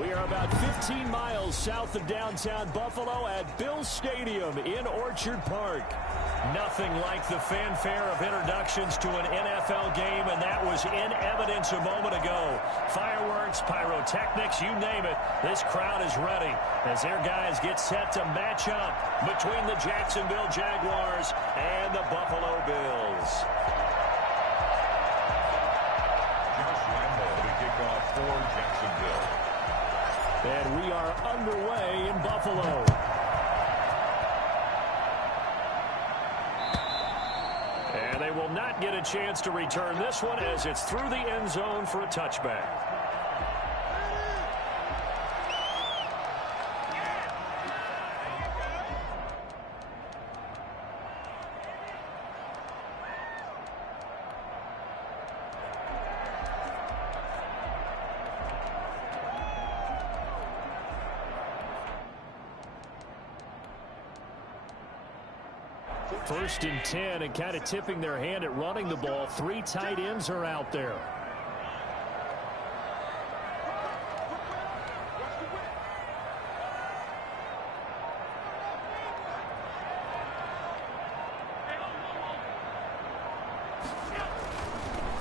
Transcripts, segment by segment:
We are about 15 miles south of downtown Buffalo at Bills Stadium in Orchard Park. Nothing like the fanfare of introductions to an NFL game, and that was in evidence a moment ago. Fireworks, pyrotechnics, you name it. This crowd is ready as their guys get set to match up between the Jacksonville Jaguars and the Buffalo Bills. Josh Lambo to kick off for Jacksonville. And we are underway in Buffalo. And they will not get a chance to return this one as it's through the end zone for a touchback. First and 10, and kind of tipping their hand at running the ball. 3 tight ends are out there.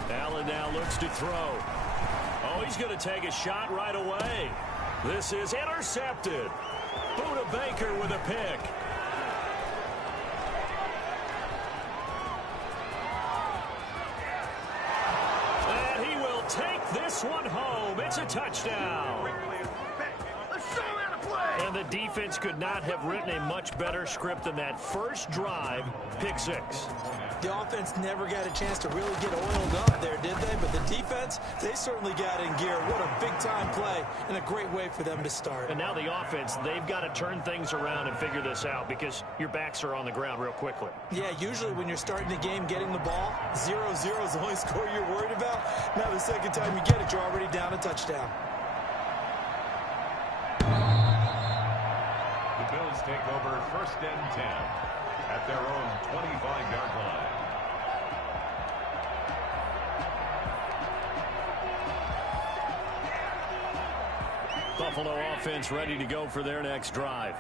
Allen now looks to throw. Oh, he's going to take a shot right away. This is intercepted. Buda Baker with a pick. This one home. It's a touchdown. And the defense could not have written a much better script than that first drive, pick 6. The offense never got a chance to really get oiled up there, did they? But the defense, they certainly got in gear. What a big-time play and a great way for them to start. And now the offense, they've got to turn things around and figure this out because your backs are on the ground real quickly. Yeah, usually when you're starting the game getting the ball, 0-0 is the only score you're worried about. Now the second time you get it, you're already down a touchdown. The Bills take over first and 10 at their own 25-yard line. Buffalo offense ready to go for their next drive.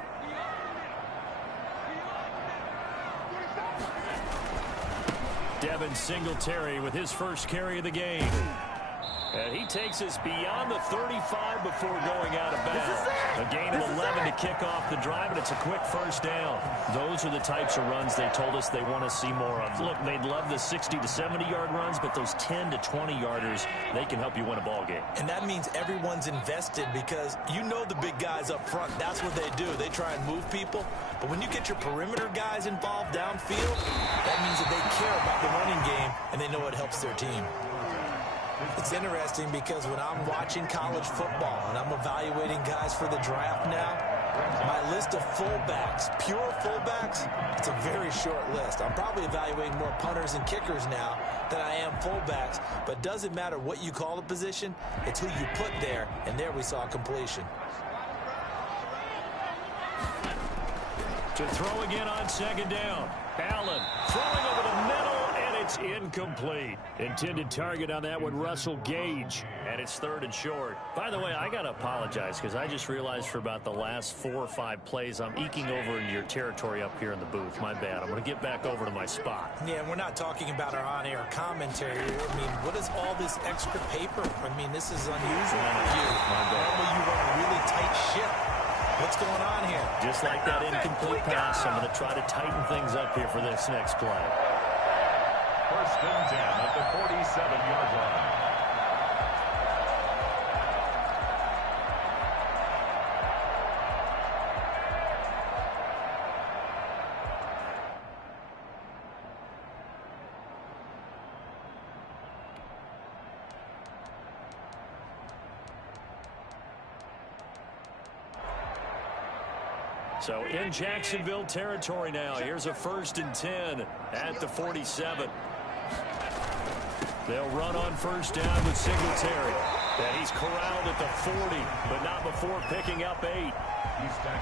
Devin Singletary with his first carry of the game. And he takes us beyond the 35 before going out of bounds. A gain of 11 to kick off the drive, and it's a quick first down. Those are the types of runs they told us they want to see more of. Look, they'd love the 60 to 70-yard runs, but those 10 to 20-yarders, they can help you win a ball game. And that means everyone's invested because you know the big guys up front. That's what they do. They try and move people. But when you get your perimeter guys involved downfield, that means that they care about the running game, and they know it helps their team. It's interesting because when I'm watching college football and I'm evaluating guys for the draft now, my list of fullbacks, pure fullbacks, it's a very short list. I'm probably evaluating more punters and kickers now than I am fullbacks, but it doesn't matter what you call the position, it's who you put there, and there we saw completion. To throw again on second down. Allen throwing over the middle. It's incomplete. Intended target on that one, Russell Gage. And it's 3rd and short. By the way, I got to apologize because I just realized for about the last 4 or 5 plays, I'm eking over into your territory up here in the booth. My bad. I'm going to get back over to my spot. Yeah, we're not talking about our on-air commentary. I mean, what is all this extra paper? I mean, this is unusual for you. My bad. Normally you run a really tight ship. What's going on here? Just like that incomplete pass, I'm going to try to tighten things up here for this next play. First and 10 at the 47-yard line. So in Jacksonville territory now. Here's a 1st and 10 at the 47. They'll run on first down with Singletary. And he's corralled at the 40, but not before picking up 8.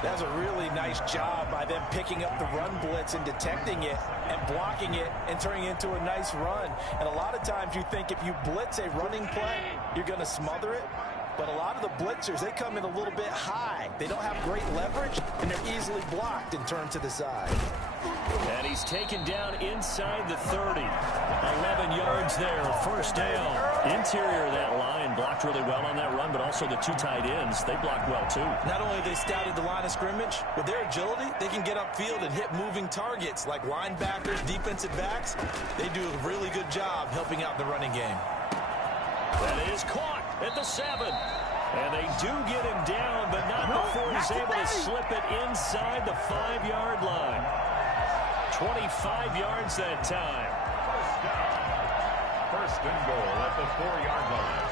That's a really nice job by them picking up the run blitz and detecting it and blocking it and turning it into a nice run. And a lot of times you think if you blitz a running play, you're going to smother it. But a lot of the blitzers, they come in a little bit high. They don't have great leverage, and they're easily blocked and turned to the side. And he's taken down inside the 30. 11 yards there, first down. Interior of that line blocked really well on that run, but also the two tight ends, they blocked well too. Not only have they scouted the line of scrimmage, with their agility, they can get upfield and hit moving targets like linebackers, defensive backs. They do a really good job helping out the running game. That is caught at the 7. And they do get him down, but not before he's able to slip it inside the 5-yard line. 25 yards that time. First down. First and goal at the 4-yard line.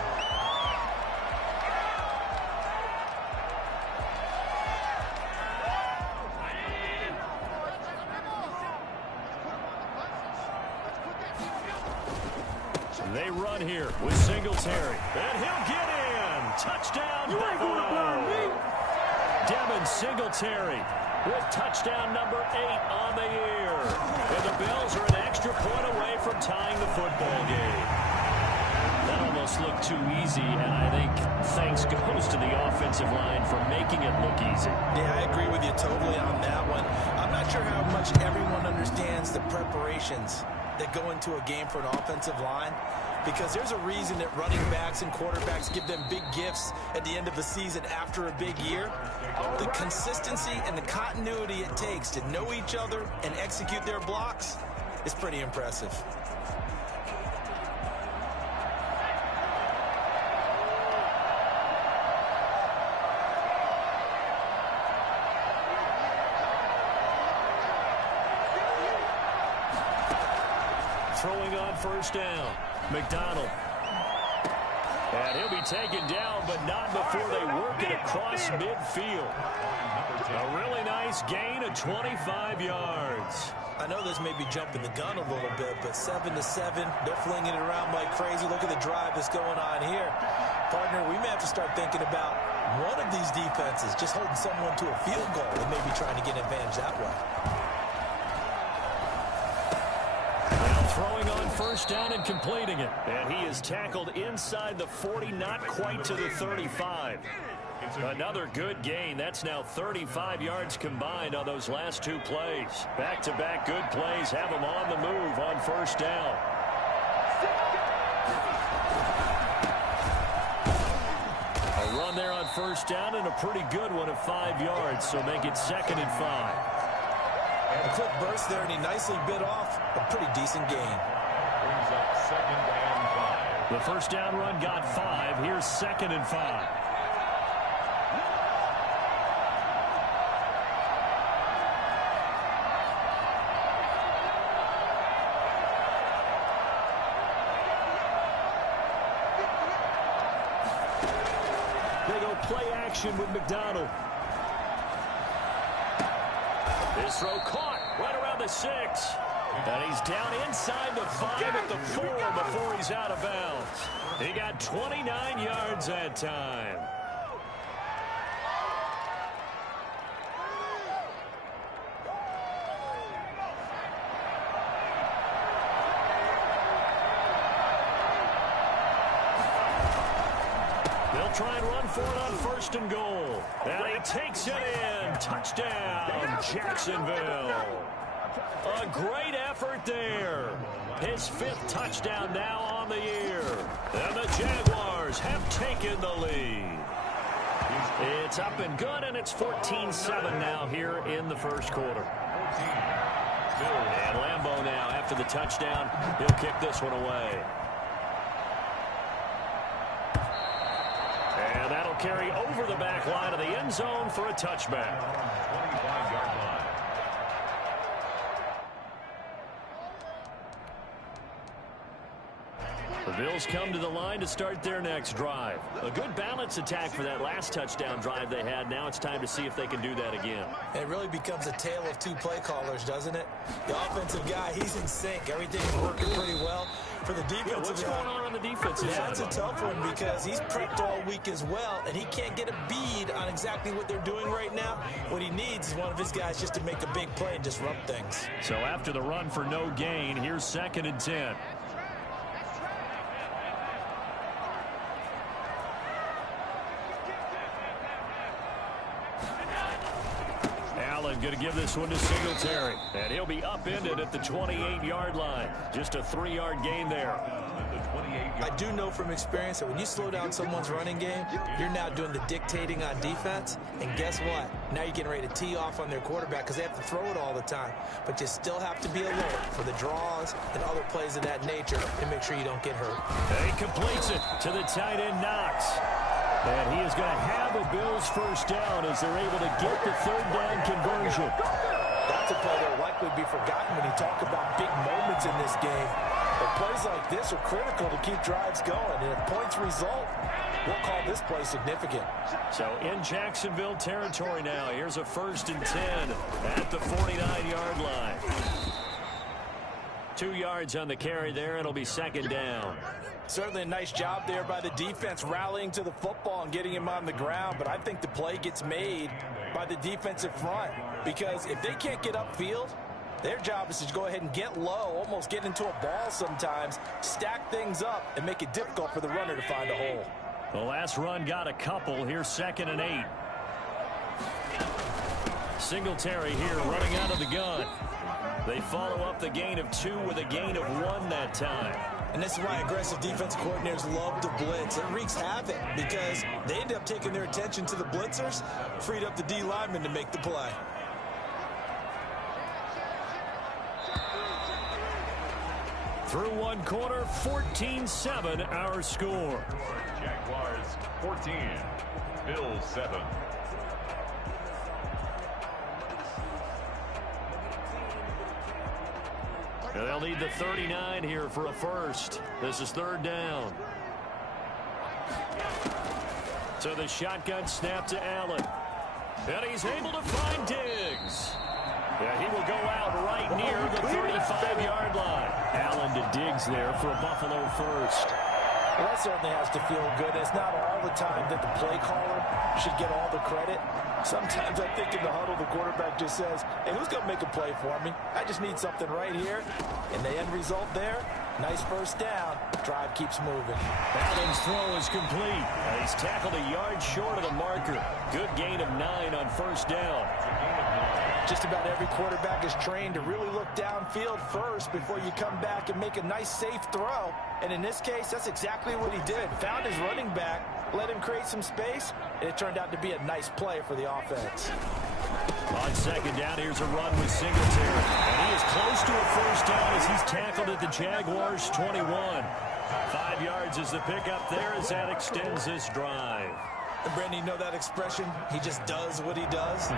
They run here with Singletary. And he'll get in. Touchdown, Buffalo. Devin Singletary with touchdown number 8 on the year. And the Bills are an extra point away from tying the football game. That almost looked too easy, and I think thanks goes to the offensive line for making it look easy. Yeah, I agree with you totally on that one. I'm not sure how much everyone understands the preparations that go into a game for an offensive line, because there's a reason that running backs and quarterbacks give them big gifts at the end of the season after a big year. The consistency and the continuity it takes to know each other and execute their blocks is pretty impressive. Throwing on first down. McDonald. And he'll be taken down, but not before they work it across midfield. A really nice gain of 25 yards. I know this may be jumping the gun a little bit, but 7-7, they're flinging it around like crazy. Look at the drive that's going on here. Partner, we may have to start thinking about one of these defenses just holding someone to a field goal and maybe trying to get an advantage that way. Throwing on first down and completing it. And he is tackled inside the 40, not quite to the 35. Another good gain. That's now 35 yards combined on those last two plays. Back-to-back good plays have him on the move on first down. A run there on first down and a pretty good one of 5 yards, so make it 2nd and 5. A quick burst there, and he nicely bit off a pretty decent gain. Brings up 2nd and 5. The first down run got 5. Here's 2nd and 5. They go play action with McDonald. This throw caught right around the 6. And he's down inside the 5 at the 4 before he's out of bounds. He got 29 yards that time. They'll try and run for it on 1st and goal. And he takes it in. Touchdown, Jacksonville. A great effort there. His 5th touchdown now on the year. And the Jaguars have taken the lead. It's up and good, and it's 14-7 now here in the first quarter. And Lambeau now, after the touchdown, he'll kick this one away. And that'll carry over the back line of the end zone for a touchback. 25-yard line. The Bills come to the line to start their next drive. A good balance attack for that last touchdown drive they had. Now it's time to see if they can do that again. It really becomes a tale of two play callers, doesn't it? The offensive guy, he's in sync. Everything's working pretty well. For the defensive what's going on the defensive side? That's a tough one because he's prepped all week as well, and he can't get a bead on exactly what they're doing right now. What he needs is one of his guys just to make a big play and disrupt things. So after the run for no gain, here's 2nd and 10. going to give this one to Singletary. And he'll be upended at the 28-yard line. Just a 3-yard gain there. I do know from experience that when you slow down someone's running game, you're now doing the dictating on defense. And guess what? Now you're getting ready to tee off on their quarterback because they have to throw it all the time. But you still have to be alert for the draws and other plays of that nature to make sure you don't get hurt. And he completes it to the tight end, Knox. And he is going to have a Bills first down as they're able to get the third down conversion. That's a play that will likely be forgotten when you talk about big moments in this game. But plays like this are critical to keep drives going. And if points result, we'll call this play significant. So in Jacksonville territory now, here's a 1st and 10 at the 49-yard line. 2 yards on the carry there. It'll be 2nd down. Certainly a nice job there by the defense rallying to the football and getting him on the ground. But I think the play gets made by the defensive front. Because if they can't get upfield, their job is to go ahead and get low, almost get into a ball sometimes, stack things up, and make it difficult for the runner to find a hole. The last run got a couple. Here's 2nd and 8. Singletary here running out of the gun. They follow up the gain of 2 with a gain of 1 that time. And this is why aggressive defense coordinators love to blitz. It wreaks havoc because they end up taking their attention to the blitzers, freed up the D lineman to make the play. Through 1 quarter, 14-7 our score. Jaguars 14, Bills 7. And they'll need the 39 here for a first. This is 3rd down. So the shotgun snap to Allen. And he's able to find Diggs. Yeah, he will go out right near the 35-yard line. Allen to Diggs there for a Buffalo first. Well, that certainly has to feel good. It's not all the time that the play caller should get all the credit. Sometimes I think in the huddle, the quarterback just says, hey, who's going to make a play for me? I just need something right here. And the end result there, nice first down. Drive keeps moving. Allen's throw is complete. He's tackled a yard short of the marker. Good gain of 9 on 1st down. Just about every quarterback is trained to really look downfield first before you come back and make a nice, safe throw. And in this case, that's exactly what he did. Found his running back, let him create some space, and it turned out to be a nice play for the offense. On 2nd down, here's a run with Singletary. And he is close to a first down as he's tackled at the Jaguars' 21. 5 yards is the pickup there as that extends this drive. And Brandon, you know that expression? He just does what he does.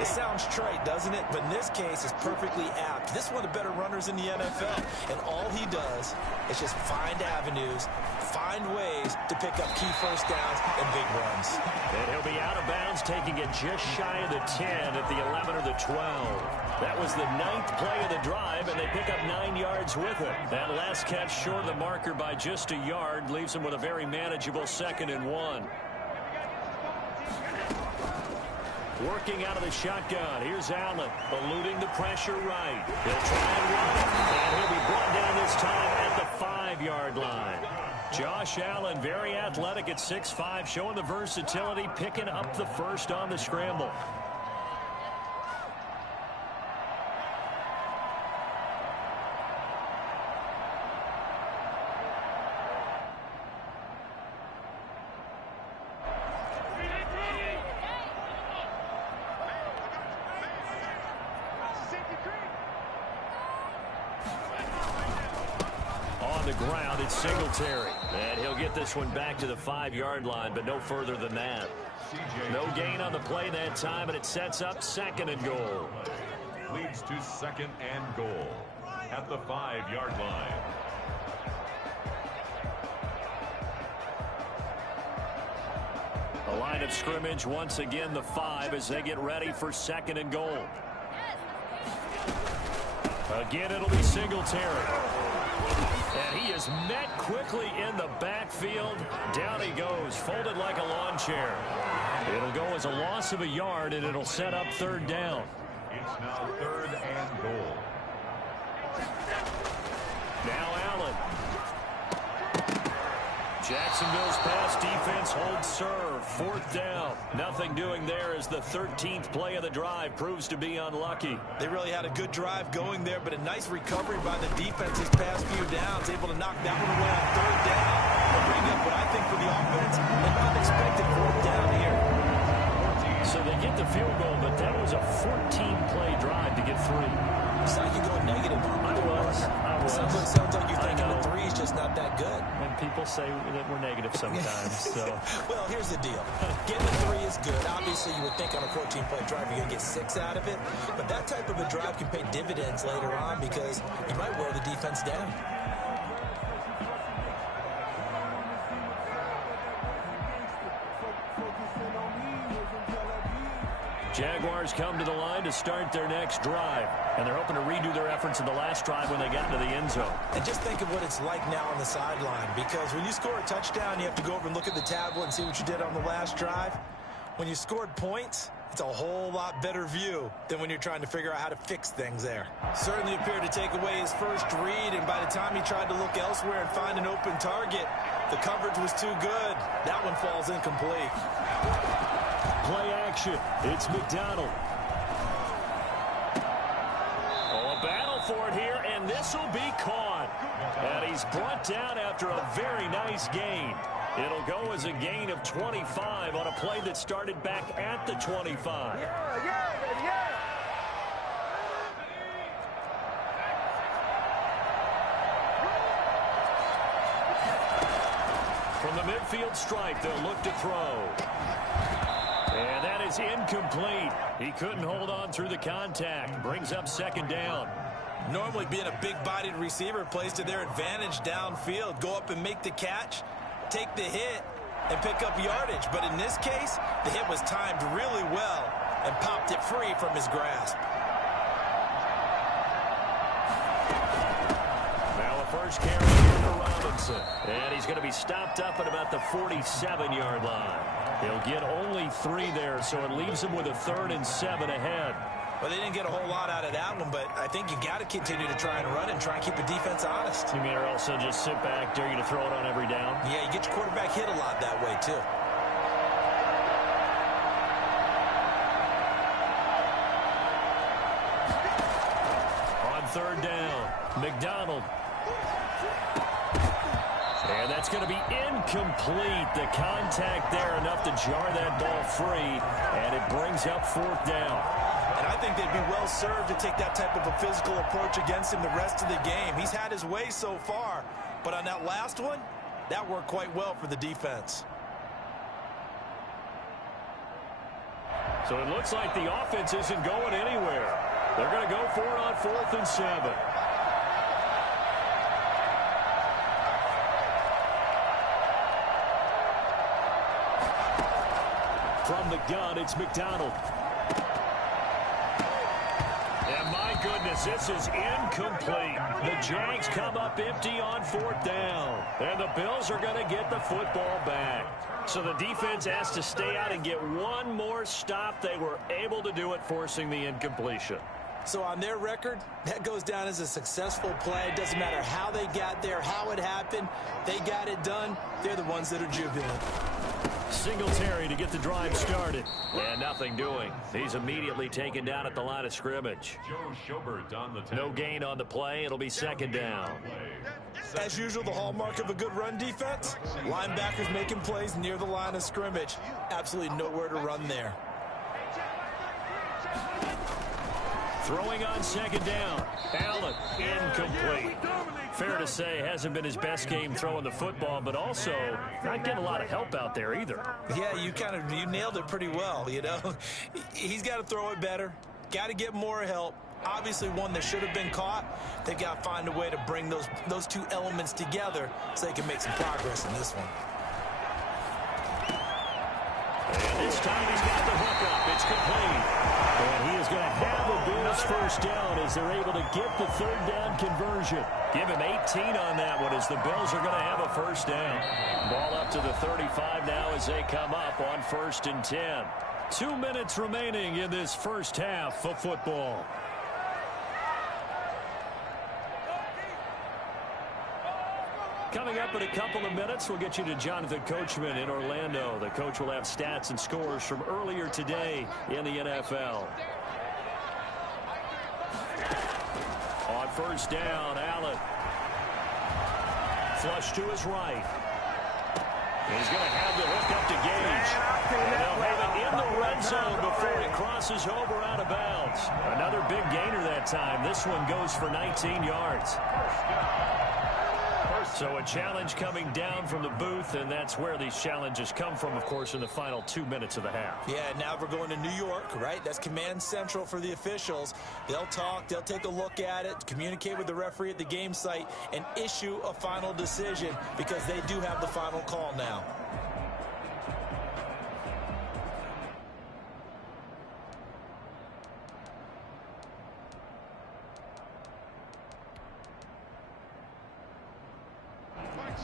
It sounds trite, doesn't it? But in this case, it's perfectly apt. This is one of the better runners in the NFL. And all he does is just find avenues, find ways to pick up key first downs and big runs. And he'll be out of bounds, taking it just shy of the 10 at the 11 or the 12. That was the 9th play of the drive, and they pick up 9 yards with it. That last catch short of the marker by just a yard leaves them with a very manageable 2nd and 1. Working out of the shotgun. Here's Allen, eluding the pressure right. He'll try and run, and he'll be brought down this time at the 5-yard line. Josh Allen, very athletic at 6'5", showing the versatility, picking up the first on the scramble. The ground, it's Singletary. And he'll get this one back to the 5-yard line, but no further than that. No gain on the play that time, and it sets up 2nd and goal. Leads to 2nd and goal at the 5-yard line. A line of scrimmage once again, the 5, as they get ready for 2nd and goal. Again, it'll be Singletary. And he is met quickly in the backfield. Down he goes, folded like a lawn chair. It'll go as a loss of a yard, and it'll set up 3rd down. It's now 3rd and goal. Now Allen. Jacksonville's pass defense holds serve. 4th down. Nothing doing there as the 13th play of the drive proves to be unlucky. They really had a good drive going there, but a nice recovery by the defense this past few downs, able to knock that one away on 3rd down and bring up what I think for the offense, an unexpected 4th down here. So they get the field goal, but that was a 14-play drive to get 3. It's like you're going negative on me. I was. Sounds like you're thinking the 3 is just not that good. And people say that we're negative sometimes. So. Well, here's the deal. Getting a 3 is good. Obviously, you would think on a 14-play drive you're going to get 6 out of it. But that type of a drive can pay dividends later on because you might wear the defense down. Jaguars come to the line to start their next drive. And they're hoping to redo their efforts in the last drive when they got into the end zone. And just think of what it's like now on the sideline. Because when you score a touchdown, you have to go over and look at the tablet and see what you did on the last drive. When you scored points, it's a whole lot better view than when you're trying to figure out how to fix things there. Certainly appeared to take away his first read, and by the time he tried to look elsewhere and find an open target, the coverage was too good. That one falls incomplete. Play action. It's McDonald. Oh, a battle for it here, and this will be caught. And he's brought down after a very nice gain. It'll go as a gain of 25 on a play that started back at the 25. From the midfield stripe, they'll look to throw. And that is incomplete. He couldn't hold on through the contact. Brings up 2nd down. Normally being a big-bodied receiver plays to their advantage downfield. Go up and make the catch, take the hit, and pick up yardage. But in this case, the hit was timed really well and popped it free from his grasp. Now a first carry here for Robinson. And he's going to be stopped up at about the 47-yard line. He'll get only 3 there, so it leaves him with a 3rd and 7 ahead. Well, they didn't get a whole lot out of that one, but I think you got to continue to try and run and try and keep the defense honest. You mean or also just sit back, dare you to throw it on every down? Yeah, you get your quarterback hit a lot that way, too. On 3rd down, McDonald. And that's going to be incomplete. The contact there enough to jar that ball free, and it brings up 4th down. And I think they'd be well served to take that type of a physical approach against him the rest of the game. He's had his way so far, but on that last one, that worked quite well for the defense. So it looks like the offense isn't going anywhere. They're going to go for it on 4th and 7. From the gun, it's McDonald. And my goodness, this is incomplete. The Jags come up empty on 4th down. And the Bills are going to get the football back. So the defense has to stay out and get one more stop. They were able to do it, forcing the incompletion. So on their record, that goes down as a successful play. It doesn't matter how they got there, how it happened. They got it done. They're the ones that are jubilant. Singletary to get the drive started. And nothing doing. He's immediately taken down at the line of scrimmage. No gain on the play. It'll be 2nd down. As usual, the hallmark of a good run defense, linebackers making plays near the line of scrimmage. Absolutely nowhere to run there. Throwing on 2nd down. Allen, incomplete. Fair to say, hasn't been his best game throwing the football, but also not getting a lot of help out there either. Yeah, you nailed it pretty well, you know. He's got to throw it better. Got to get more help. Obviously one that should have been caught. They've got to find a way to bring those two elements together so they can make some progress in this one. And this time he's got the hook up. It's complete. And he is going to have a Bills first down as they're able to get the 3rd down conversion. Give him 18 on that one as the Bills are going to have a first down. Ball up to the 35 now as they come up on 1st and 10. 2 minutes remaining in this first half of football. Coming up in a couple of minutes, we'll get you to Jonathan Coachman in Orlando. The coach will have stats and scores from earlier today in the NFL. On first down, Allen. Flush to his right. He's going to have the hook up to Gage. And they'll have it in the red zone before it crosses over out of bounds. Another big gainer that time. This one goes for 19 yards. So a challenge coming down from the booth, and that's where these challenges come from, of course, in the final 2 minutes of the half. Yeah, now we're going to New York, right? That's command central for the officials. They'll talk, they'll take a look at it, communicate with the referee at the game site, and issue a final decision because they do have the final call now.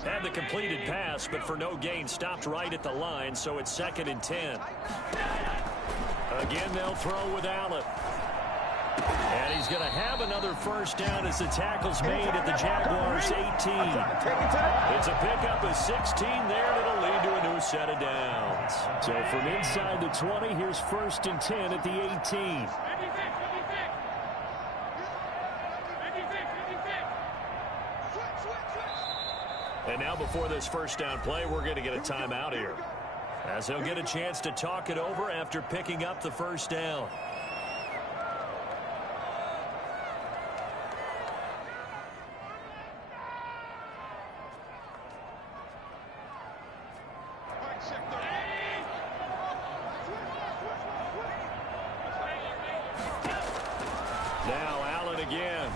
Had the completed pass, but for no gain, stopped right at the line, so it's 2nd and 10. Again, they'll throw with Allen. And he's going to have another first down as the tackle's made at the Jaguars' 18. It's a pickup of 16 there, and it'll lead to a new set of downs. So from inside the 20, here's 1st and 10 at the 18. And now before this first down play, we're going to get a timeout here, as he'll get a chance to talk it over after picking up the first down. Now Allen again.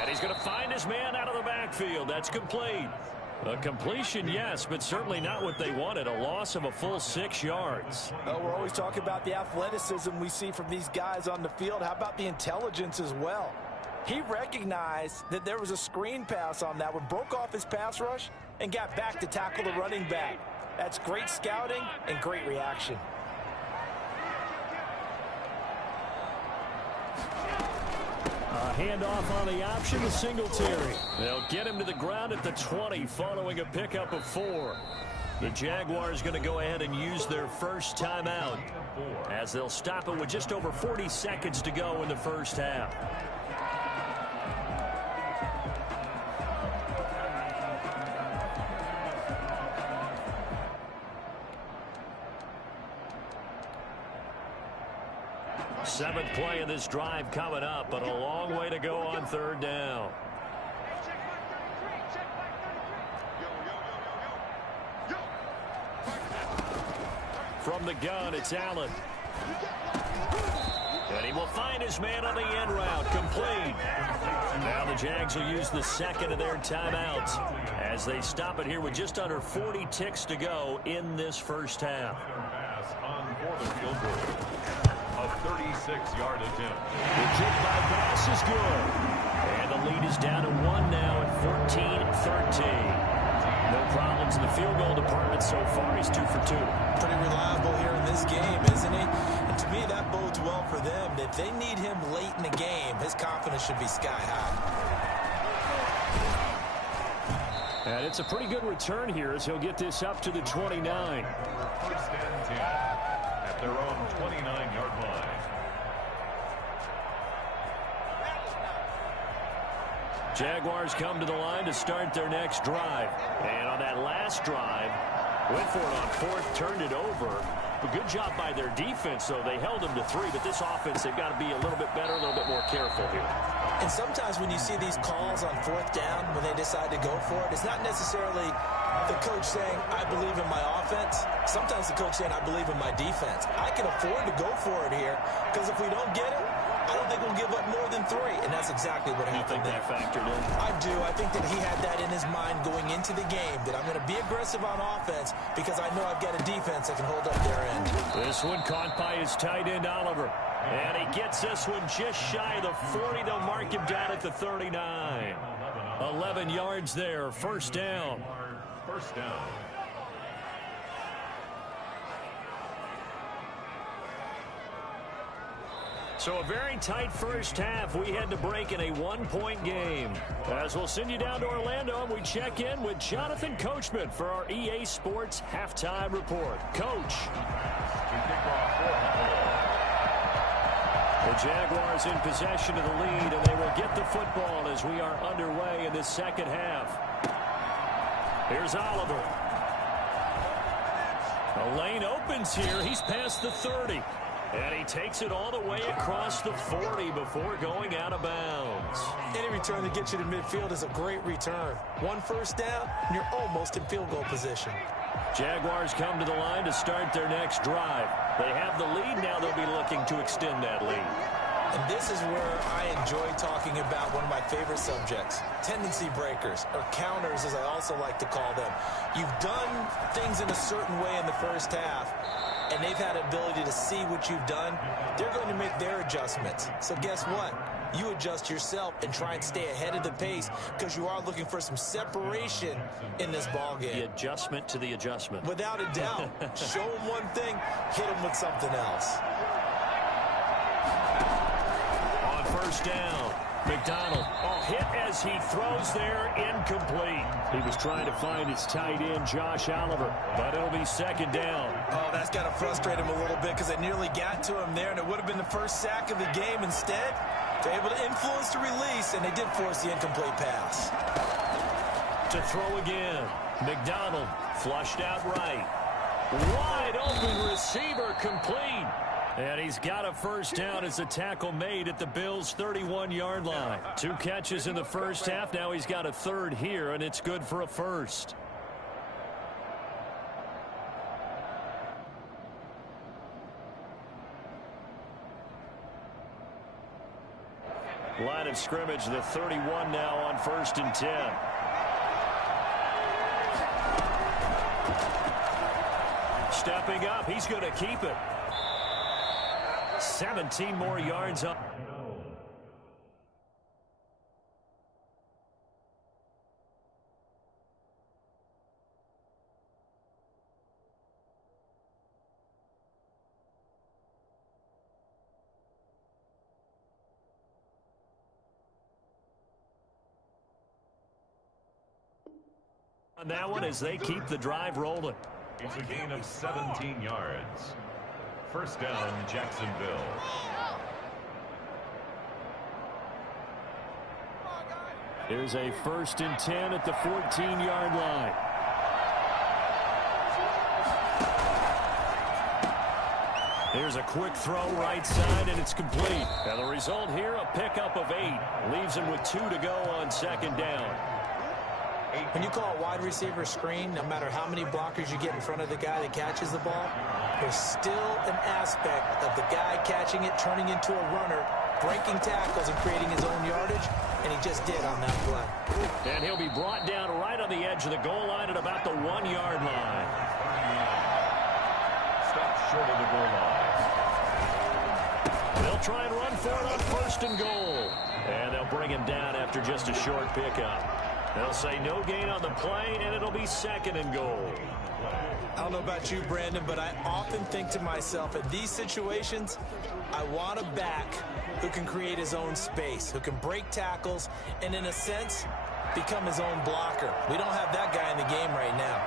And he's going to find his man out of the backfield. That's complete. A completion, yes, but certainly not what they wanted. A loss of a full 6 yards. Oh, we're always talking about the athleticism we see from these guys on the field. How about the intelligence as well? He recognized that there was a screen pass on that one, broke off his pass rush, and got back to tackle the running back. That's great scouting and great reaction. Handoff on the option to Singletary. They'll get him to the ground at the 20 following a pickup of 4. The Jaguars going to go ahead and use their first timeout as they'll stop it with just over 40 seconds to go in the first half. Seventh play of this drive coming up, but a long way to go on 3rd down. From the gun, it's Allen. And he will find his man on the end route, complete. Now the Jags will use the second of their timeouts as they stop it here with just under 40 ticks to go in this first half. A 36-yard attempt. The kick by Bass is good. And the lead is down to 1 now at 14-13. No problems in the field goal department so far. He's 2 for 2. Pretty reliable here in this game, isn't he? And to me, that bodes well for them. If they need him late in the game, his confidence should be sky high. And it's a pretty good return here as he'll get this up to the 29. 1st and 10 at their own 29-yard line. Jaguars come to the line to start their next drive. And on that last drive, went for it on 4th, turned it over. A good job by their defense, though. They held them to 3, but this offense, they've got to be a little bit better, a little bit more careful here. And sometimes when you see these calls on 4th down, when they decide to go for it, it's not necessarily the coach saying, I believe in my offense. Sometimes the coach saying, I believe in my defense. I can afford to go for it here, because if we don't get it, I don't think we'll give up more than 3, and that's exactly what happened there. You think that factored in? I do. I think that he had that in his mind going into the game, that I'm going to be aggressive on offense because I know I've got a defense that can hold up their end. This one caught by his tight end, Oliver. And he gets this one just shy of the 40. They'll mark him down at the 39. 11 yards there. First down. First down. So a very tight first half. We had to break in a one-point game. As we'll send you down to Orlando, and we check in with Jonathan Coachman for our EA Sports Halftime Report. Coach. The Jaguars in possession of the lead, and they will get the football as we are underway in this second half. Here's Oliver. A lane opens here. He's past the 30. And he takes it all the way across the 40 before going out of bounds. Any return that gets you to midfield is a great return. One first down, and you're almost in field goal position. Jaguars come to the line to start their next drive. They have the lead. Now they'll be looking to extend that lead. And this is where I enjoy talking about one of my favorite subjects, tendency breakers, or counters as I also like to call them. You've done things in a certain way in the first half, and they've had the ability to see what you've done. They're going to make their adjustments. So guess what? You adjust yourself and try and stay ahead of the pace because you are looking for some separation in this ball game. The adjustment to the adjustment. Without a doubt. Show them one thing, hit them with something else. On first down, McDonald. Oh, hit as he throws there, incomplete. He was trying to find his tight end, Josh Oliver, but it'll be second down. Oh, that's got to frustrate him a little bit because they nearly got to him there, and it would have been the first sack of the game. Instead, they're able to influence the release, and they did force the incomplete pass. To throw again, McDonald flushed out right. Wide open receiver, complete. And he's got a first down as a tackle made at the Bills' 31-yard line. 2 catches in the first half. Now he's got a third here, and it's good for a first. Line of scrimmage, the 31 now on 1st and 10. Stepping up, he's going to keep it. 17 more yards up. On that one as they keep the drive rolling. It's a gain of 17 yards. First down, Jacksonville. There's a 1st and 10 at the 14-yard line. Here's a quick throw right side, and it's complete. And the result here, a pickup of 8. Leaves him with 2 to go on second down. When you call a wide receiver screen, no matter how many blockers you get in front of the guy that catches the ball, there's still an aspect of the guy catching it, turning into a runner, breaking tackles and creating his own yardage, and he just did on that play. And he'll be brought down right on the edge of the goal line at about the 1-yard line. Stop short of the goal line. They'll try and run for it on 1st and goal. And they'll bring him down after just a short pickup. They'll say no gain on the play, and it'll be 2nd and goal. I don't know about you, Brandon, but I often think to myself, in these situations, I want a back who can create his own space, who can break tackles, and in a sense, become his own blocker. We don't have that guy in the game right now.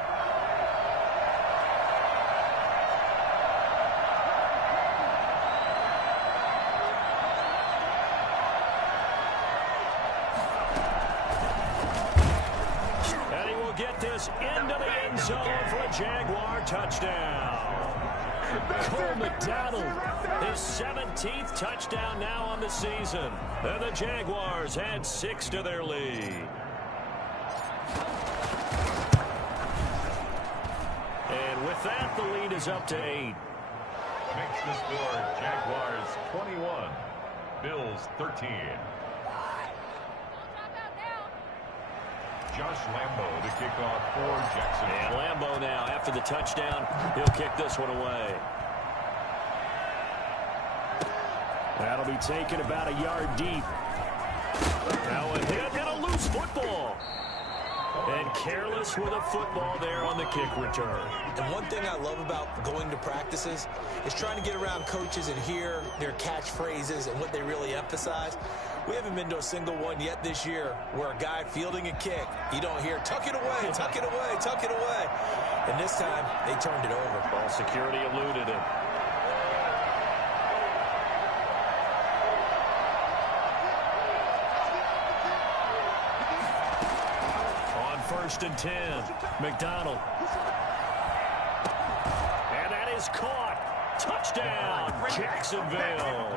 Into the end zone for a Jaguar touchdown. Cole McDonald, his 17th touchdown now on the season. And the Jaguars add 6 to their lead. And with that, the lead is up to 8. Makes the score Jaguars 21, Bills 13. Josh Lambo to kick off for Jacksonville. And Lambo now, after the touchdown, he'll kick this one away. That'll be taken about a yard deep. Now a hit and a loose football. And careless with a football there on the kick return. And one thing I love about going to practices is trying to get around coaches and hear their catchphrases and what they really emphasize. We haven't been to a single one yet this year where a guy fielding a kick, you don't hear, tuck it away, tuck it away, tuck it away. And this time, they turned it over. Ball security eluded him. On 1st and 10, McDonald. And that is caught. Touchdown, Jacksonville.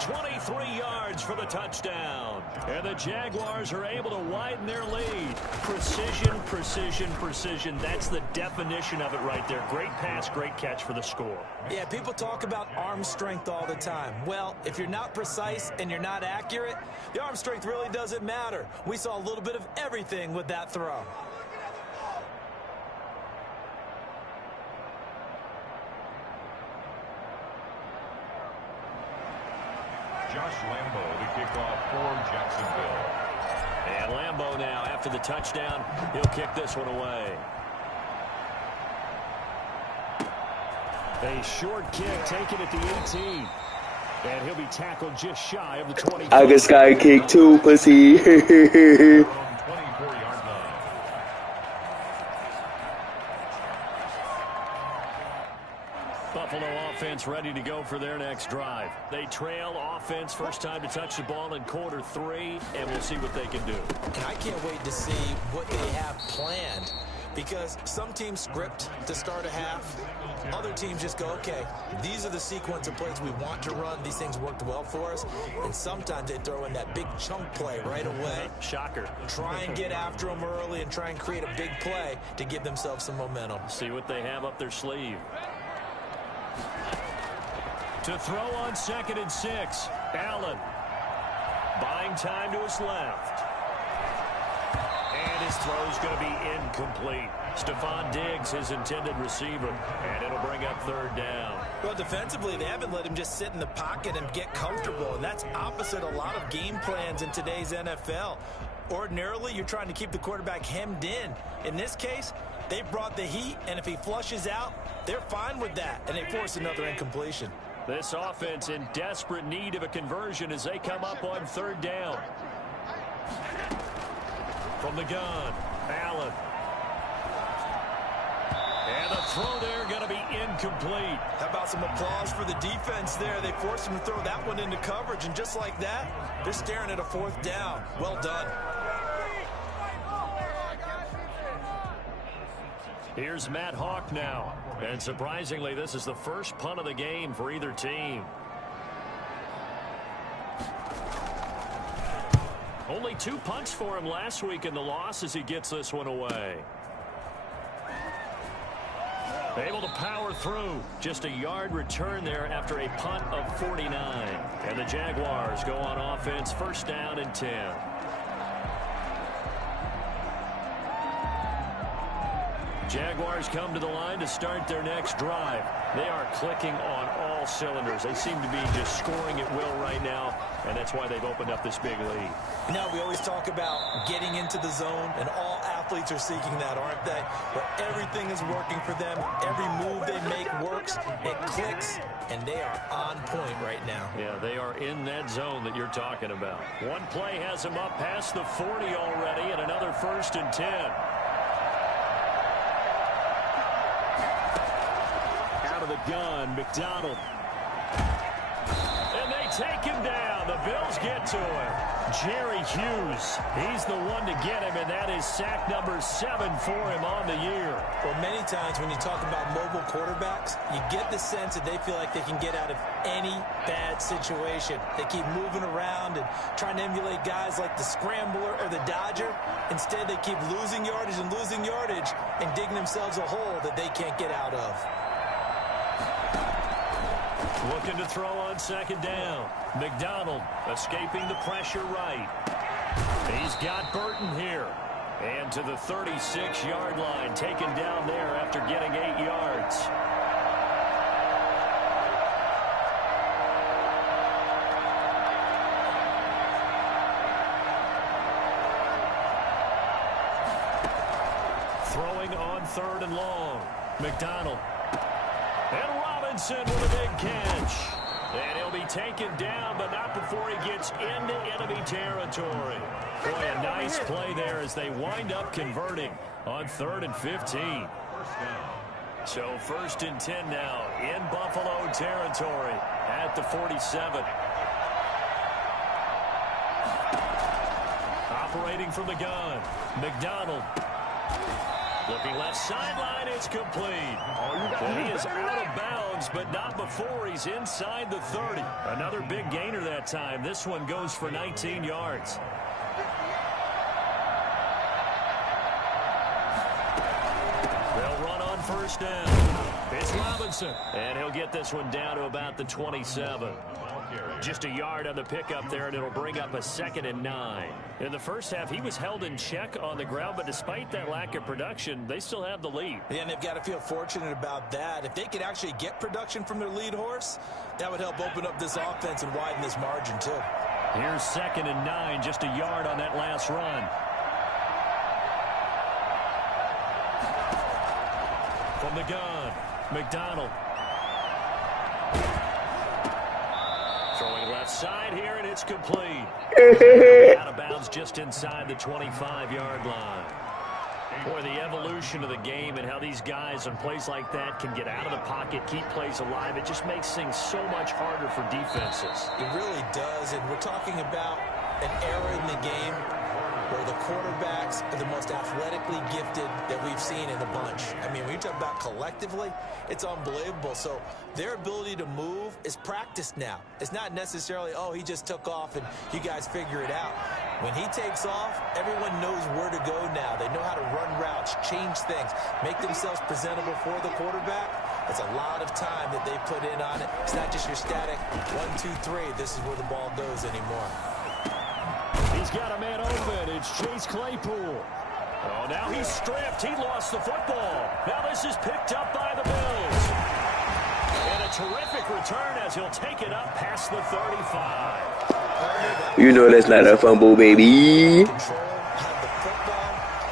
23 yards for the touchdown. And the Jaguars are able to widen their lead. Precision, precision, precision. That's the definition of it right there. Great pass, great catch for the score. Yeah, people talk about arm strength all the time. Well, if you're not precise and you're not accurate, the arm strength really doesn't matter. We saw a little bit of everything with that throw. Josh Lambo to kick off for Jacksonville. And Lambo now, after the touchdown, he'll kick this one away. A short kick taken at the 18. And he'll be tackled just shy of the 20. I got sky kick too, pussy. 24-yard line. Buffalo offense ready to go for their next drive. They trail offense, first time to touch the ball in quarter 3, and we'll see what they can do. And I can't wait to see what they have planned, because some teams script to start a half. Other teams just go, okay, these are the sequence of plays we want to run. These things worked well for us. And sometimes they throw in that big chunk play right away. Shocker. Try and get after them early and try and create a big play to give themselves some momentum. See what they have up their sleeve. To throw on 2nd and 6. Allen. Buying time to his left. And his throw's going to be incomplete. Stephon Diggs, his intended receiver. And it'll bring up 3rd down. Well, defensively, they haven't let him just sit in the pocket and get comfortable. And that's opposite a lot of game plans in today's NFL. Ordinarily, you're trying to keep the quarterback hemmed in. In this case, they brought the heat, and if he flushes out, they're fine with that. And they force another incompletion. This offense in desperate need of a conversion as they come up on 3rd down. From the gun, Allen. And the throw there going to be incomplete. How about some applause for the defense there? They forced him to throw that one into coverage, and just like that, they're staring at a 4th down. Well done. Here's Matt Hawk now. And surprisingly, this is the first punt of the game for either team. Only 2 punts for him last week in the loss as he gets this one away. Able to power through. Just a yard return there after a punt of 49. And the Jaguars go on offense, 1st down and 10. Jaguars come to the line to start their next drive. They are clicking on all cylinders. They seem to be just scoring at will right now, and that's why they've opened up this big lead. Now, we always talk about getting into the zone, and all athletes are seeking that, aren't they? But everything is working for them. Every move they make works. It clicks, and they are on point right now. Yeah, they are in that zone that you're talking about. One play has them up past the 40 already, and another 1st and 10. Out of the gun, McDonald. And they take him down. The Bills get to him. Jerry Hughes, he's the one to get him, and that is sack number 7 for him on the year. Well, many times when you talk about mobile quarterbacks, you get the sense that they feel like they can get out of any bad situation. They keep moving around and trying to emulate guys like the Scrambler or the Dodger. Instead, they keep losing yardage and digging themselves a hole that they can't get out of. Looking to throw on 2nd down. McDonald escaping the pressure right. He's got Burton here. And to the 36-yard line, taken down there after getting 8 yards. Throwing on 3rd and long. McDonald. And Robinson with a big catch. And he'll be taken down, but not before he gets into enemy territory. Boy, a nice play there as they wind up converting on 3rd and 15. So 1st and 10 now in Buffalo territory at the 47. Operating from the gun, McDonald. Looking left sideline, it's complete. Well, he is out of bounds, but not before he's inside the 30. Another big gainer that time. This one goes for 19 yards. They'll run on 1st down. It's Robinson, and he'll get this one down to about the 27. Just a yard on the pickup there, and it'll bring up a 2nd and 9. In the first half, he was held in check on the ground, but despite that lack of production, they still have the lead. Yeah, and they've got to feel fortunate about that. If they could actually get production from their lead horse, that would help open up this offense and widen this margin, too. Here's 2nd and 9, just a yard on that last run. From the gun, McDonald. Throwing left side here, and it's complete. Out of bounds just inside the 25-yard line. Boy, the evolution of the game and how these guys on plays like that can get out of the pocket, keep plays alive, it just makes things so much harder for defenses. It really does, and we're talking about an era in the game where the quarterbacks are the most athletically gifted that we've seen in a bunch. I mean, when you talk about collectively, it's unbelievable. So their ability to move is practiced now. It's not necessarily, oh, he just took off and you guys figure it out. When he takes off, everyone knows where to go now. They know how to run routes, change things, make themselves presentable for the quarterback. It's a lot of time that they put in on it. It's not just your static 1, 2, 3. This is where the ball goes anymore. He's got a man open. It's Chase Claypool. Oh, now he's stripped. He lost the football. Now this is picked up by the Bills. And a terrific return as he'll take it up past the 35. You know that's not a fumble, baby.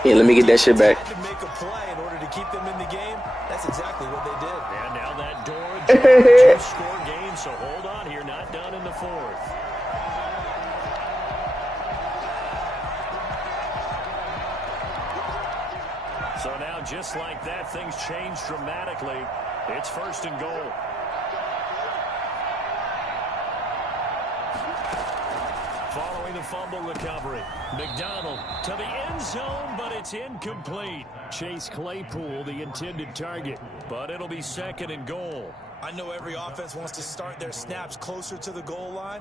Yeah, let me get that shit back. To make a play in order to keep them in the game, that's exactly what they did. And now that door, two-score game, so hold on here. Not done in the 4th. So now, just like that, things change dramatically. It's 1st and goal. Following the fumble recovery, McDonald to the end zone, but it's incomplete. Chase Claypool, the intended target, but it'll be 2nd and goal. I know every offense wants to start their snaps closer to the goal line,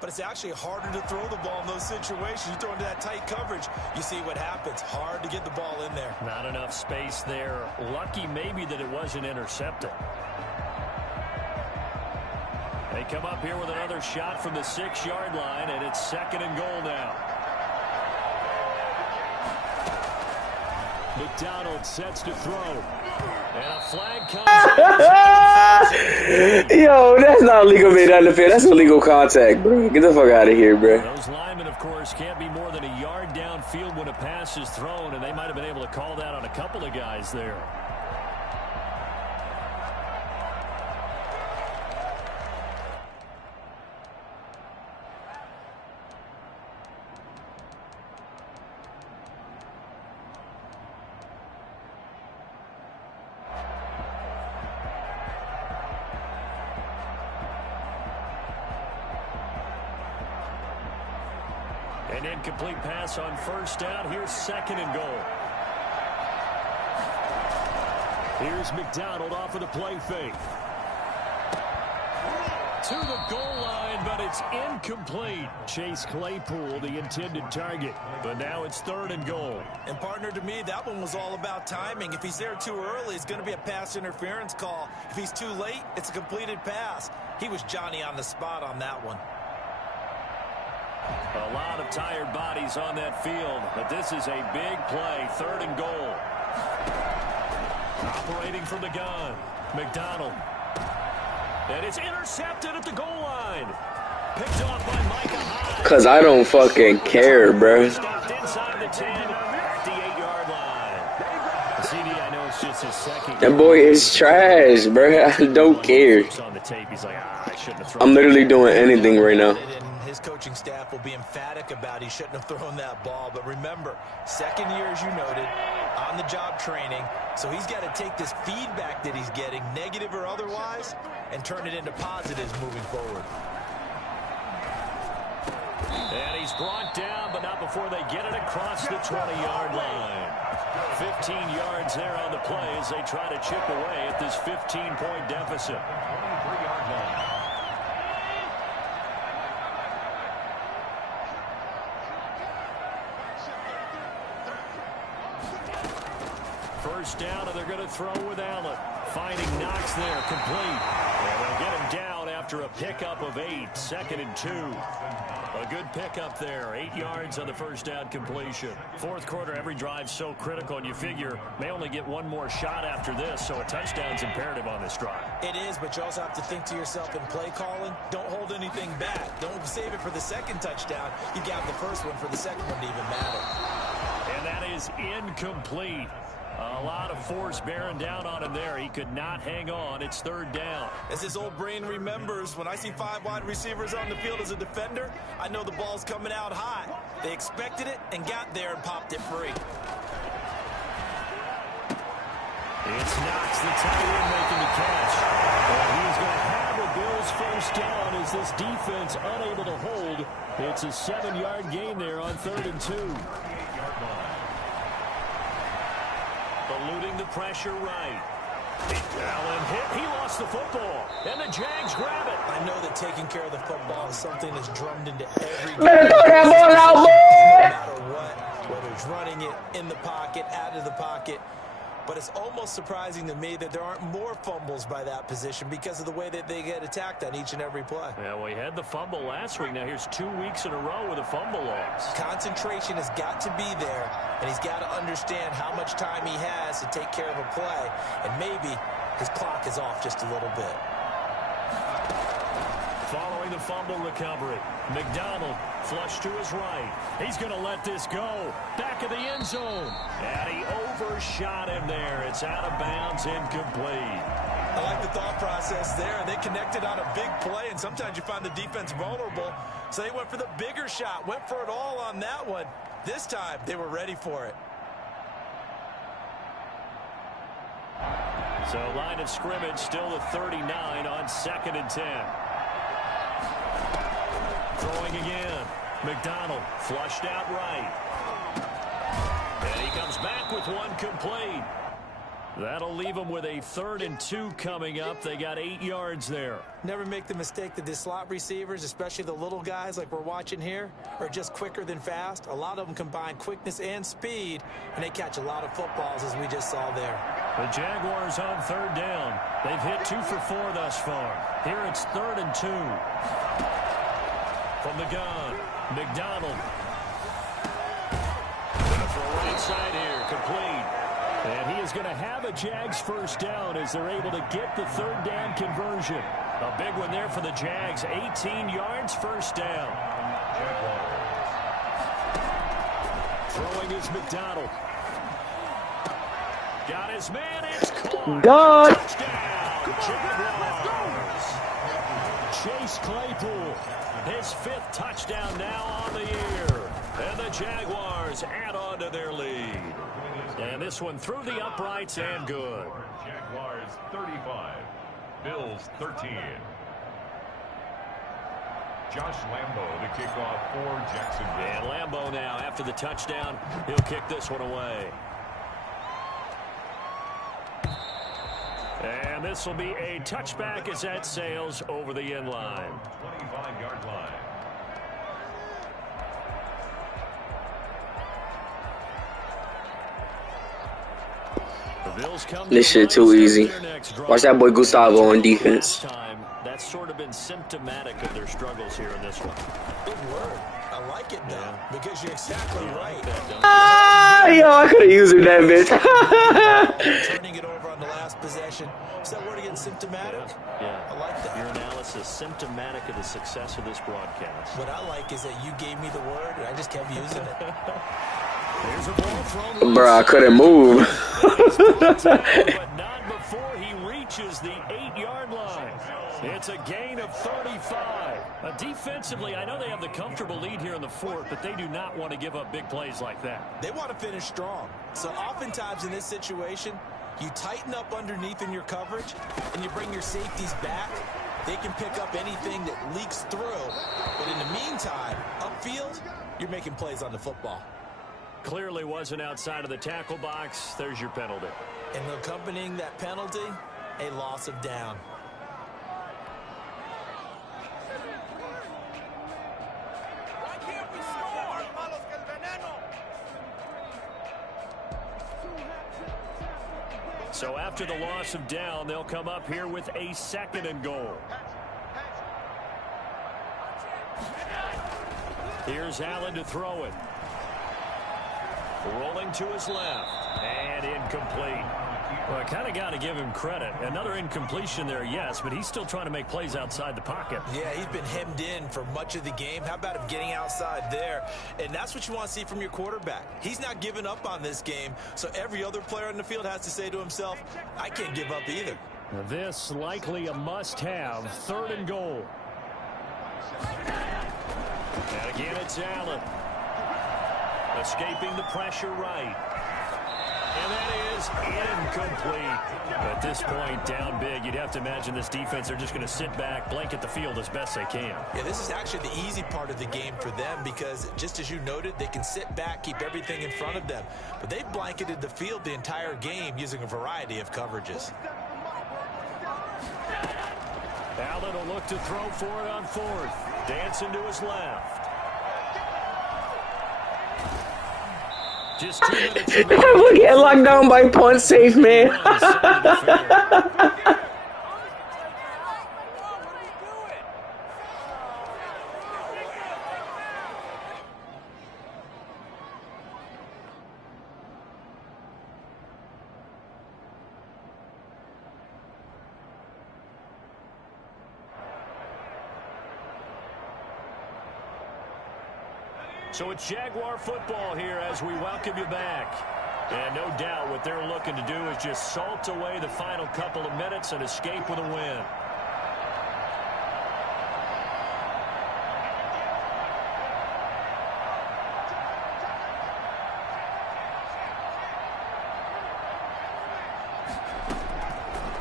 but it's actually harder to throw the ball in those situations. You throw into that tight coverage, you see what happens. Hard to get the ball in there. Not enough space there. Lucky maybe that it wasn't intercepted. They come up here with another shot from the 6-yard line, and it's 2nd and goal now. McDonald sets to throw. And a flag comes in. Yo, that's not legal made on the field. That's illegal contact, bro. Get the fuck out of here, bro. Those linemen, of course, can't be more than a yard downfield when a pass is thrown, and they might have been able to call that on a couple of guys there. An incomplete pass on 1st down. Here's 2nd and goal. Here's McDonald off of the play fake. To the goal line, but it's incomplete. Chase Claypool, the intended target. But now it's 3rd and goal. And, partner, to me, that one was all about timing. If he's there too early, it's going to be a pass interference call. If he's too late, it's a completed pass. He was Johnny on the spot on that one. A lot of tired bodies on that field, but this is a big play. 3rd and goal. Operating from the gun, McDonald. And it's intercepted at the goal line. Picked off by Micah Hyde. Cause I don't fucking care, bro. Stopped inside the 10 at the 8-yard line. It's just his second. That boy is trash, bro. I don't care. On the tape, he's like, I shouldn't have thrown. I'm literally doing anything right now. His coaching staff will be emphatic about he shouldn't have thrown that ball. But remember, second year, as you noted, on-the-job training. So he's got to take this feedback that he's getting, negative or otherwise, and turn it into positives moving forward. And he's brought down, but not before they get it across the 20-yard line. 15 yards there on the play as they try to chip away at this 15-point deficit. 23-yard line. First down, and they're going to throw with Allen. Finding Knox there, complete. And they'll get him down after a pickup of 8, 2nd and 2. A good pickup there, 8 yards on the first down completion. Fourth quarter, every drive so critical, and you figure may only get one more shot after this, so a touchdown's imperative on this drive. It is, but you also have to think to yourself in play calling, don't hold anything back. Don't save it for the second touchdown. You got the first one for the second one to even matter. And that is incomplete. A lot of force bearing down on him there. He could not hang on. It's third down. As his old brain remembers, when I see 5 wide receivers on the field as a defender, I know the ball's coming out high. They expected it and got there and popped it free. It's Knox, the tight end, making the catch. And he's going to have the Bills first down as this defense unable to hold. It's a 7-yard gain there on 3rd and 2. Eluding the pressure right. Allen hit. He lost the football. And the Jags grab it. I know that taking care of the football is something that's drummed into every game. Better throw that ball out, boy! No matter what, whether it's running it, in the pocket, out of the pocket. But it's almost surprising to me that there aren't more fumbles by that position because of the way that they get attacked on each and every play. Yeah, well, he had the fumble last week. Now here's 2 weeks in a row with a fumble loss. Concentration has got to be there, and he's got to understand how much time he has to take care of a play, and maybe his clock is off just a little bit. Following the fumble recovery, McDonald flush to his right. He's going to let this go. Back of the end zone. And he overshot him there. It's out of bounds, incomplete. I like the thought process there. They connected on a big play, and sometimes you find the defense vulnerable. So they went for the bigger shot, went for it all on that one. This time, they were ready for it. So line of scrimmage still the 39 on 2nd and 10. Throwing again. McDonald flushed out right. And he comes back with one complete. That'll leave them with a 3rd and 2 coming up. They got 8 yards there. Never make the mistake that the slot receivers, especially the little guys like we're watching here, are just quicker than fast. A lot of them combine quickness and speed, and they catch a lot of footballs, as we just saw there. The Jaguars on 3rd down. They've hit 2 for 4 thus far. Here it's 3rd and 2. From the gun, McDonald. Gonna throw right side here, complete. And he is going to have a Jags first down as they're able to get the 3rd down conversion. A big one there for the Jags. 18 yards, first down. Throwing is McDonald. Got his man. It's caught. God. Touchdown. Jaguars. Chase Claypool. His 5th touchdown now on the year. And the Jaguars add on to their lead. And this one through the uprights and good. Jaguars 35, Bills 13. Josh Lambo to kick off for Jacksonville. And Lambo now, after the touchdown, he'll kick this one away. And this will be a touchback as that sails over the end line. 25-yard line. This shit too easy. Watch that boy Gustavo on defense. That's sort of been symptomatic of their struggles here in this one. Good word. I like it though, because you're exactly right. Yo, I could have used it that bitch. Turning it over on the last possession. Is that word again, symptomatic? Yeah. I like that. Your analysis symptomatic of the success of this broadcast. What I like is that you gave me the word and I just kept using it. There's a ball thrown. Bro, I couldn't move. But not before he reaches the 8-yard line. It's a gain of 35. Defensively, I know they have the comfortable lead here in the fourth, but they do not want to give up big plays like that. They want to finish strong. So oftentimes in this situation, you tighten up underneath in your coverage, and you bring your safeties back. They can pick up anything that leaks through. But in the meantime, upfield, you're making plays on the football. Clearly wasn't outside of the tackle box. There's your penalty. And accompanying that penalty, a loss of down. So after the loss of down, they'll come up here with a 2nd and goal. Here's Allen to throw it. Rolling to his left. And incomplete. Well, I kind of got to give him credit. Another incompletion there, yes, but he's still trying to make plays outside the pocket. Yeah, he's been hemmed in for much of the game. How about him getting outside there? And that's what you want to see from your quarterback. He's not giving up on this game, so every other player on the field has to say to himself, I can't give up either. This likely a must-have. 3rd and goal. And again, it's Allen. Escaping the pressure right. And that is incomplete. At this point, down big, you'd have to imagine this defense, they're just going to sit back, blanket the field as best they can. Yeah, this is actually the easy part of the game for them because, just as you noted, they can sit back, keep everything in front of them. But they've blanketed the field the entire game using a variety of coverages. Allen will look to throw for it on 4th. Dancing to his left. Just 2 minutes ago. I'm getting locked down by punt safe, man. So it's Jaguar football here as we welcome you back. And no doubt what they're looking to do is just salt away the final couple of minutes and escape with a win.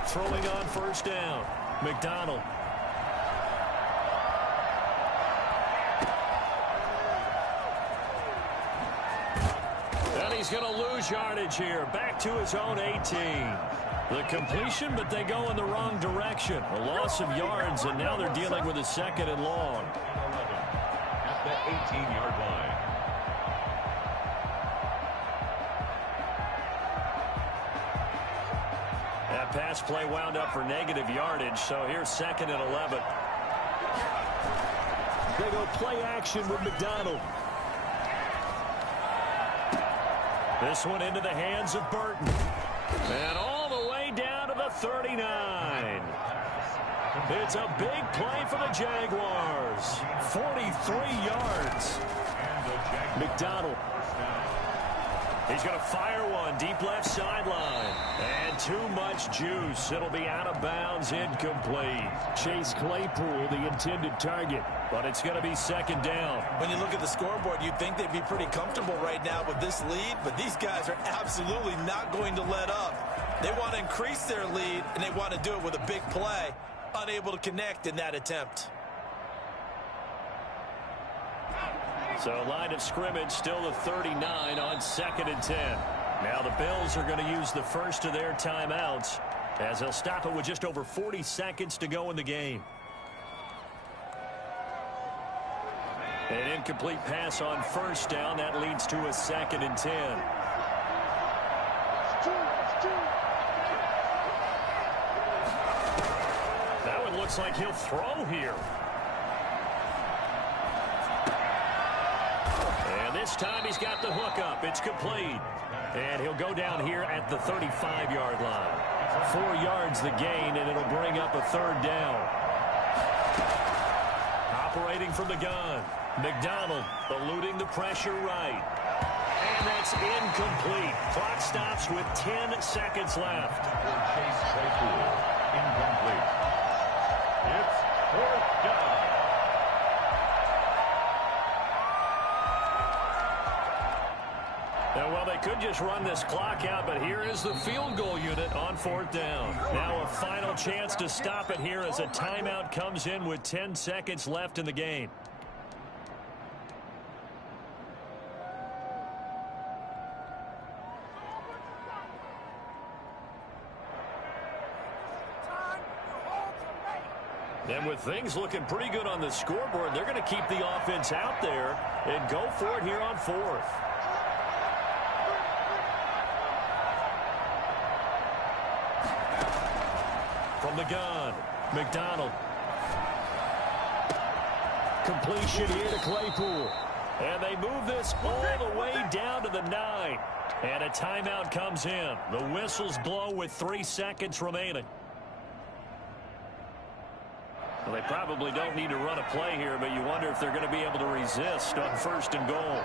Throwing on 1st down. McDonald. He's going to lose yardage here. Back to his own 18. The completion, but they go in the wrong direction. A loss of yards, and now they're dealing with a 2nd and long. At the 18-yard line. That pass play wound up for negative yardage, so here's 2nd and 11. They go play action with McDonald. This one into the hands of Burton. And all the way down to the 39. It's a big play for the Jaguars. 43 yards. McDonald. He's going to fire one deep left sideline. And too much juice. It'll be out of bounds, incomplete. Chase Claypool, the intended target. But it's going to be 2nd down. When you look at the scoreboard, you'd think they'd be pretty comfortable right now with this lead, but these guys are absolutely not going to let up. They want to increase their lead, and they want to do it with a big play. Unable to connect in that attempt. So line of scrimmage still the 39 on 2nd and 10. Now the Bills are going to use the first of their timeouts as they'll stop it with just over 40 seconds to go in the game. An incomplete pass on 1st down. That leads to a 2nd and 10. That one looks like he'll throw here. And this time he's got the hook up. It's complete. And he'll go down here at the 35-yard line. 4 yards the gain, and it'll bring up a 3rd down. Operating from the gun. McDonald eluding the pressure right. And that's incomplete. Clock stops with 10 seconds left. Chase Claypool, incomplete. It's 4th down. Now, well, they could just run this clock out, but here is the field goal unit on 4th down. Now a final chance to stop it here as a timeout comes in with 10 seconds left in the game. And with things looking pretty good on the scoreboard, they're going to keep the offense out there and go for it here on 4th. From the gun, McDonald. Completion here to Claypool. And they move this all the way down to the 9. And a timeout comes in. The whistles blow with 3 seconds remaining. Well, they probably don't need to run a play here, but you wonder if they're going to be able to resist on 1st and goal.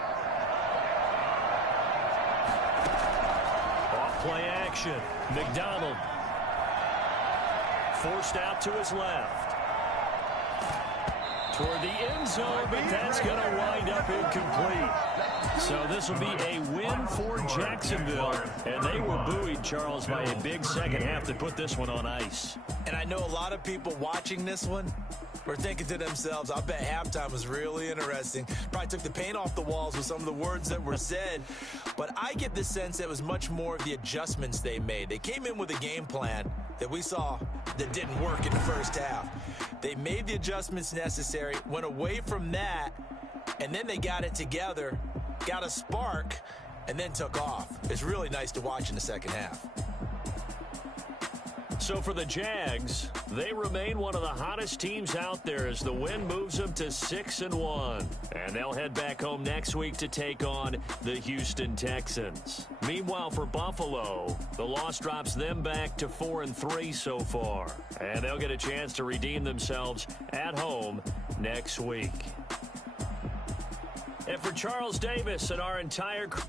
Off-play action. McDonald. Forced out to his left. Toward the end zone, but that's going to wind up incomplete. So this will be a win for Jacksonville. And they were buoyed, Charles, by a big second half to put this one on ice. And I know a lot of people watching this one were thinking to themselves, I bet halftime was really interesting. Probably took the paint off the walls with some of the words that were said. But I get the sense that it was much more of the adjustments they made. They came in with a game plan that we saw that didn't work in the first half. They made the adjustments necessary, went away from that, and then they got it together, got a spark, and then took off. It's really nice to watch in the second half. So for the Jags, they remain one of the hottest teams out there as the win moves them to 6-1. And they'll head back home next week to take on the Houston Texans. Meanwhile, for Buffalo, the loss drops them back to 4-3 so far. And they'll get a chance to redeem themselves at home next week. And for Charles Davis and our entire crew,